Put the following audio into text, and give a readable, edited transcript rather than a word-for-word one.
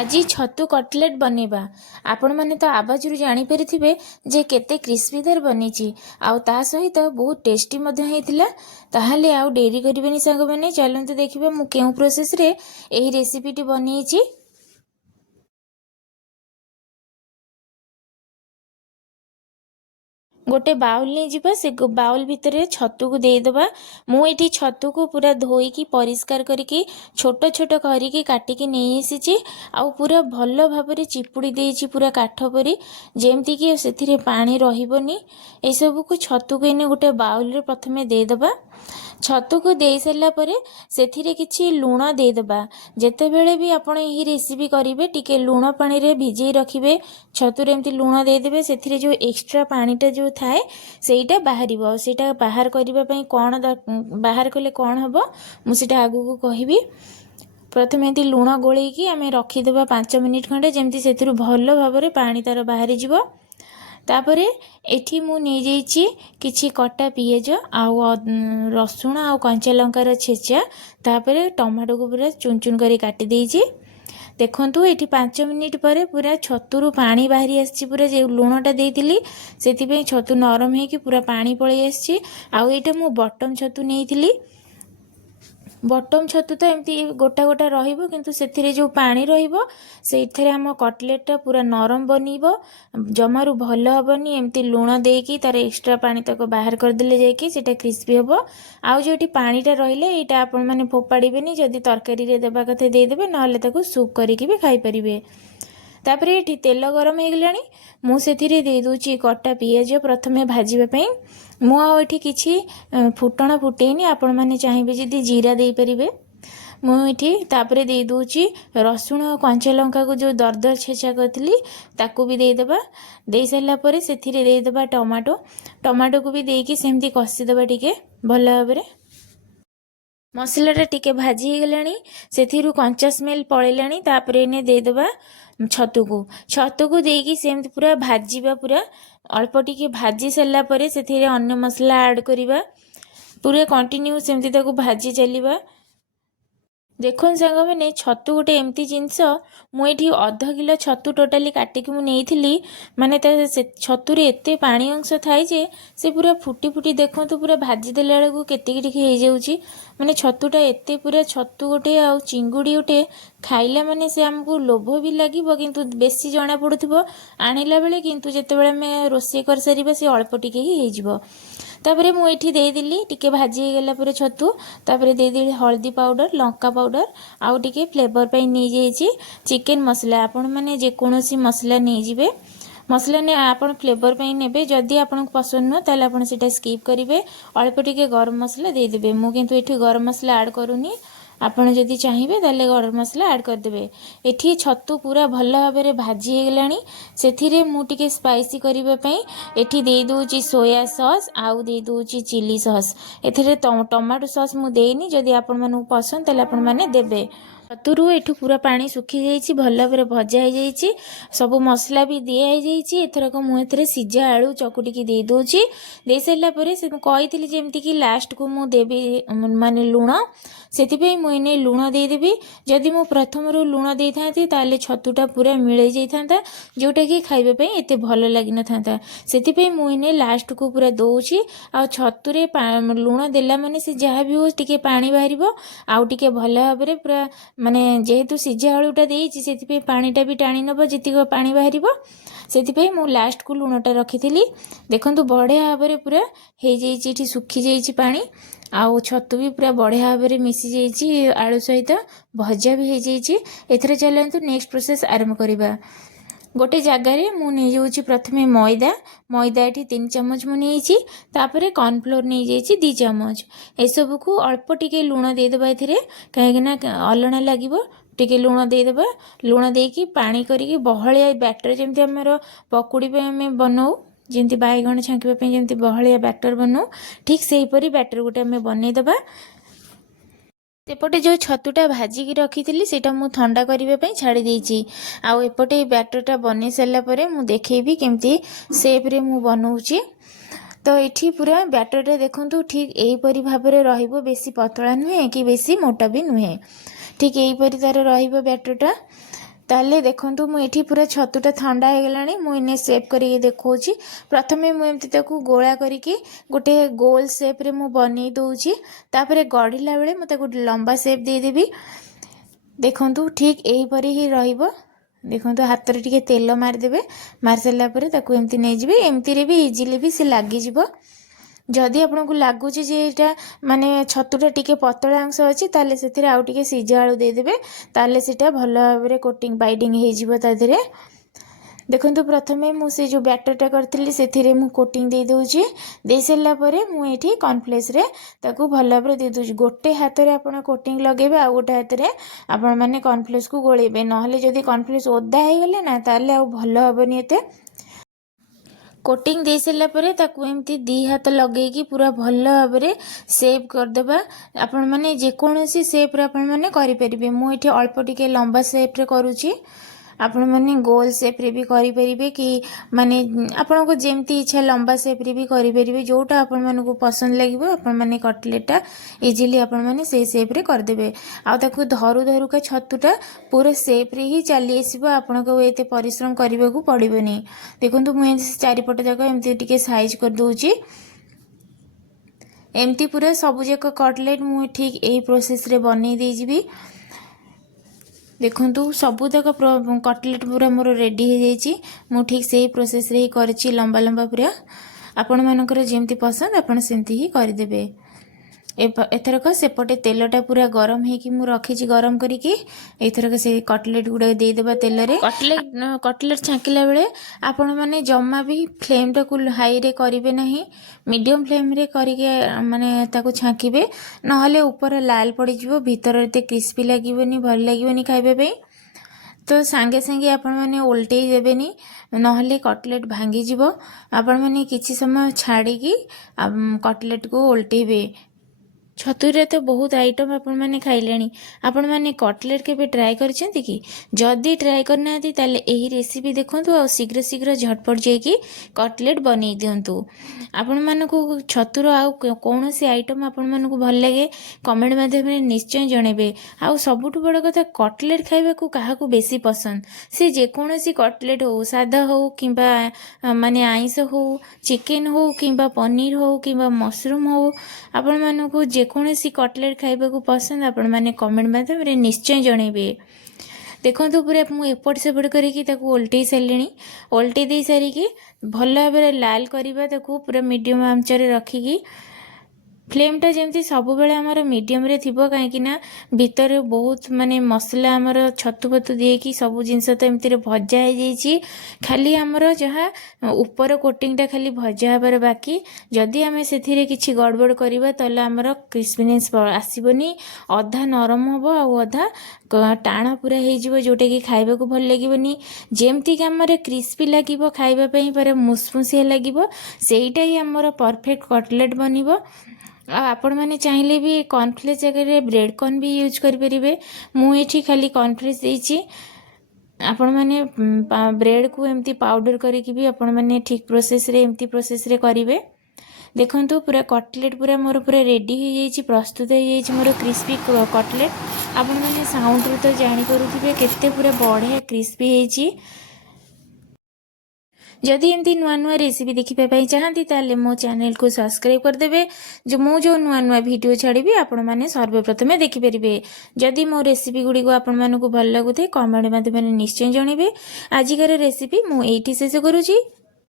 आज छतु कटलेट बनैबा आपण मैंने तो आवाज रु जानी परिथिबे जे केते क्रिस्पीदार बनीची आउ ता सहित बहुत टेस्टी मध्य हेतिला। ताहाले आउ डेरी करिबेनी सांग माने चलंतु देखिबा मु केउ प्रोसेस रे एही रेसिपीटी बनैची। गोटे बाउल नहीं जीवा से बाउल भितर छतु को देदबा। मुझे छतु को पूरा धोईकी परिष्कार करके छोट छोट करके काटिकी नहीं आसी आउ पूरा भल भाव चिपुड़ी देइछि पूरा काठ परी जेमती कि से पानी रहिबनी। ए सब को छतु को इने गोटे बाउल रे प्रथमे देदबा। छतु को दे सारा पर से किछि लुण देदबा। जेतेबेले भी आपण यही रेसिपी करेंगे टिके लुण पानी रे भिजई रखिबे। छतुरे एमती लुण देदेबे से जो एक्स्ट्रा पानीटा जो थाए सेटा बाहर सेटा बाहर करने कौन बाहर कले कौन हम मुझे आगू को कहबी। प्रथम एमती लुण गोलैकी आम रखीदे 5 मिनिट खंडे जमती से भल भाव पानी तार बाहरी जीवो। तापरे एठी मु नहीं जाइछि किछि कटा पियाज आउ रसुण आउ कंचा लंकार छेचा तापरे टमाटो को पूरा चुन चुन करी काटी देइछि। देखंतु एठी 5 मिनिट पर पूरा छतुरु पानी बाहरी आछि पूरा जे लुणटा देइथिली सेति पे छतु नरम हे कि पूरा पानी पळै आछि। आउ एटा मु बटम छतु नेइथिली। बटम छतु तो एमती गोटा गोटा रहिबो किंतु सेथिरे जो पानी रहिबो सेथिरे हम कटलेटटा पूरा नरम बनिबो जमारू भल हबनी। एमती लुण देकी तार एक्स्ट्रा पानी तक बाहर कर देले जायकी सेटा क्रिस्पी हबो। आउ जोटी पानीटा रहिले एटा आपण माने फोपाड़ीबेनी जदी तरकारी रे देबा कथे दे देबे नहले ताको सूप करिकि भी खाई परिबे। तापरे एठी तेल गरम हे गलानी मु सेथिरे दे दोची कटा पियाज प्रथमे भाजीबा पई। मु आ एठी किछि फुटण फुटेनी आपण माने चाहिबे जदी जीरा देई परिबे। मु एठी तापरे दे दोची रसुण और कंचा लंका को जो दरदर छेचा करथिली ताकू भी दे देबा। दे साला परे सेथिरे दे देबा टमाटो। टमाटो को भी देकी सेमती कसी देबा टिके भल भाबरे। मसलाटा टिके भाजी हो गलानी सेथिरु कंचा स्मेल पळैलानी तापरे ने दे देबा छतु को देकी सेमती पूरा भाजीबा पूरा अल्प टिके भाजी सारा पर से अन्य मसला ऐड करिबा पूरा कंटिन्यू सेमती ताको भाजी चलिबा। देखो सांग मैंने छतु गोटे एमती जिनस मुझे अध किलो छतु टोटाली काटिकी मु नेइथिली माने छतुरे एते पानी अंश थाए जे से पूरा फुटी फुटी देखो पूरा भाजी देला बेलू केतिकी टिके हो जाउची। माने छतुटा एते पूरा छतु गोटे आ चिंगुड़ी गोटे खाइला माने से हमको लोभ भी लगिबो किंतु बेसी जणा पड़ुथिबो आनिला बेले किंतु जेतेबेले हम रोषेई कर सारिबा से अल्प टिके ही होइजिबो। तापरे मु एठी दे दिली टिके भाजी हो गला पर छतु तापरे दे दिली हल्दी पाउडर लंका पाउडर आउ टिके फ्लेवर पाई नहीं जाइछि चिकन मसला। आपण माने जे कोनोसी मसला नहीं जिवे मसला ने आपण फ्लेवर पाई नेबे जदि आपण पसंद न ताले आपण सेटा स्किप करिवे। अल्प टिके गरम मसला दे देबे। मु किंतु एठी गरम मसला ऐड करूनी आपण जदि चाहिए ताले गरम मसला ऐड कर देबे। एठी छतु पूरा भल भाव में भाजी हो गलानी सेथिरे मु टिके स्पाइसी करबा पई एठी दे दोची सोया सॉस आउ दे दोची चिली सॉस। एथिरे टमाटो सॉस मु देनी जदि आपण मानु पसंद ताले आपण माने देबे। छतुरु एठू पूरा पानी सुखी जाइछि भल भाव भजा हो जाइछि सब मसला भी दिया हो जाइछि। एथरक मु एथरे सिझा आलू चकुटिकी दे दोची। दे सारा पर से कहिथिली जेमति कि लास्ट को मु देबी माने लुण सेतिपई मु एने लुण दे देबी। जदि मु प्रथम रु लुण देई थांती ताले छतुटा पूरा मिलै जाई थांता जोटा कि खाइबे पई एते भल लागि न थांता। सेतिपई मु एने लास्ट को पूरा दोची आ छतुरे लुण देला माने से जहा भी हो टिके पानी बाहरिबो आउ टिके भल भाव में पूरा माने जेहेतु सिझा आलूटा देइछि सेतिपई पानीटा भी टाणी नबो जेतिको पानी बाहरिबो सेतिपई मु लास्ट को लुणटा रखिथिली। देखंतु बढ़िया भाव में पूरा हे जाइछि एठी सुखी जाइछि पानी आउ छतु भी पूरा बढ़िया भाव में मिसी जाइछि आलू सहित भजा भी हो जाइछि। एथरे चलंतु नेक्स्ट प्रोसेस आरंभ करिबा। गोटे जगार मुझे जाऊँगी प्रथमे मैदा मैदा ये 3 चम्मच मुझे तापर कॉर्नफ्लोर नहीं जाइए 2 चम्मच एसबू को अल्प टिके लुण देदेबा एथिरे कहीं अलणा लगे टिके लुण देदेबा। लुण देकी पानी करिकी बहलिया बैटर जमती आमर पकुड़ी पे आम बनाऊ जमती बैगण छांकवा जमती बहलिया बैटर बनाऊ ठीक से हीपरी बैटर गोटे आम बनईदबा। सेपटे जो छतुटा भाजिकी रखी सेटा मु ठंडा करने छाड़ी देछि आउ एपटे बैटरटा बन सारा पर मु देखेबी केमती सेप्रे मु बनाऊँगी। तो ये पूरा बैटरटा देखंतु ठीक यहीपरी भाव में रहिबो बेसी पतला नुहे कि बेसी मोटा भी नुहे ठीक यहीपरी तार रहिबो बैटरटा। ताले देखंतु मु एठी पूरा छतुटा ठंडा हो गलानी मु इने सेव करके देखौची। प्रथमे मु एमती ताकू गोळा करके गोटे गोल शेप रे मु बनै दउची। तापरे गढ़िला बेले मु ताकू लंबा शेप दे देबी। देखंतु ठीक एही परी ही रहिबो। देखंतु हाथ रे टिके तेल मार देबे, मार सारला परे ताकू एमती नै जिबे। एमती रे भी इजीली भी से लागी जिवो। जदि आपको लगुच जे एटा माने छतुटा टिके पतला अंश अच्छी ताले से आउ टिके सिझा आलू देदेवे ताले सेटा भल भाव कोटिंग बाइडिंग हो जिवो ता देहरे। देखंतु प्रथमे मु से जो बैटरटा करथिली सेथिरे मु कोटिंग दे दोउची। दे सारला परे मु एठी कॉर्नफ्लेक्स रे ताकू भल भाव दे दोउची। गोटे हाथ रे आपण कोटिंग लगेबे आ गोटे हाथ रे आपण माने कॉर्नफ्लेक्स को गोळेबे, नहले जदि कॉर्नफ्लेक्स ओदा हे गले ना ताले आ भल हबनी एते। कोटिंग दे सारा पर ताकू एमती दी हाथ लगे पूरा भल भाव सेव करदेबा। आपण माने जेकोसी सेप्रे आपण माने करें। मुझे अल्प टिके लंबा सेप्रे करुँची, आपण माने गोल सेप्रे भी करें कि माने आपण को जेमती इच्छा लंबा सेप्रे भी करें। जोटा आपण मानक पसंद लगे आपण माने कटलेटा इजिली आपण माने से सेप्रे करदेबे। आ ताकू धरू धरू का छतुटा पूरा सेप्रे ही चली आसो। आपण को एते परिश्रम करने को पड़ोनी। देखो मुझे चारिपट जाक एमती टिके साइज कर दूची। एमती पूरा सबुजाक कटलेट मुझे ठीक यही प्रोसेस रे बनै दे जीवी। देखंतु सबुतक कटलेट पूरा मोर रेडी हो जाइए। मु ठीक से ही प्रोसेस रे ही करछि लंबा लंबा पूरा। आपण मानकर जेमती पसंद आपण सेमती ही करदेबे। एथरक सेपटे तेलटा पूरा गरम होगी मु रखी गरम करके एथरक से कटलेट गुड़ा देदेबा तेल रे। कटलेट छांकिला बेले आपण माने जम्मा भी फ्लेम टाकू हाई रे करिवे नहीं, मीडियम फ्लेम रे करके माने ताकू छांकिबे, नहले ऊपर लाल पड़ जिवो, भीतर एते क्रिस्पी लागिवनी, भल लागिवनी खाइबे पे। तो सांगे सांगे आपण माने उल्टे देबेनी, नहले कटलेट भांगी जिवो। आपण माने किछि समय छाड़ी की कटलेट को उल्टेबे। छतुरे तो बहुत आइटम आपण माने खाइलेनी। आपण माने कटलेट के ट्राए करछंती कि? जदि ट्राए करना ताले एही रेसिपी देखंतु आ शीघ्र शीघ्र झटपट जाइए कटलेट बनै दियंतु। आपण मानकु छतुर आ कौनसी आइटम आपण मानकु भल लगे कमेंट माध्यम रे निश्चय जणेबे। आ सबुठु बड़ कथा कटलेट खाइबा को काहाकू बेसी पसंद, से जे कोनोसी कटलेट हो, सादा हो किंबा माने आइंस हो, चिकेन हो किंबा पनीर हो किंबा मशरूम हो, आपण मानकु जे कोनोसी कटलेट खाइबा को पसंद आपण माने कमेंट माध्यम रे निश्चय जणेबे। देखो पूरा मुझे एपट सेपट करके उल्टे सारे उल्टे दे सारिकी भल भाव लाल करवा ताकू पूरा मीडियम आंचरे रखिकी। फ्लेमटा जमी सब बेले आमर मीडियम रे थिबो, कहीं भितर बहुत माने मसला आमर छतु फतु देकी सब जिनस तो एमती भजा हो जाइए। खाली आमर जहाँ ऊपर कोटिंगटा खाली भजा हबार बाकी। जदि आम से किसी गड़बड़ करवा ताले आमर क्रिस्पीनेस आसबनी, अधा नरम हम आधा टाण पूरा हो जोटा कि खाइबा को भल लगे। जमती कि आमर क्रिस्पी लगे खाइबापी पर मुसमुसिया लगे, सेटा ही आमर परफेक्ट कटलेट बनिबो। आपण मैंने चाहिए भी कॉर्नफ्लेक्स जगह ब्रेड कॉर्न भी यूज करें। मुझे खाली कॉर्नफ्लेक्स देती, आपण मैंने ब्रेड को एमती पाउडर करके भी आपण मैंने ठीक प्रोसेस रे एमती प्रोसेस रे करेंगे। देखंतु पूरा कटलेट पूरा मोर पूरा रेडी हो जाइए, प्रस्तुत हो जाइए मोर क्रिस्पी कटलेट। आपण मैंने साउंड रे तो जानी करूथिबे केते पूरा बढ़िया क्रिस्पी होइछि। जदि एमती नुआ नुआ रेसिपी देखिए चाहती ताले मो चैनल को सब्सक्राइब करदेवे। जो मु जो नुआ नुआ वीडियो छाड़ी आपण मैंने सर्वप्रथमे देखिपारे। जदि मो रेसिपी गुड़ी को आपण मानकु भल लगुथे कमेंट माध्यम निश्चय जणेबे। आजिकार रेसिपी मु एठी शेष करूची।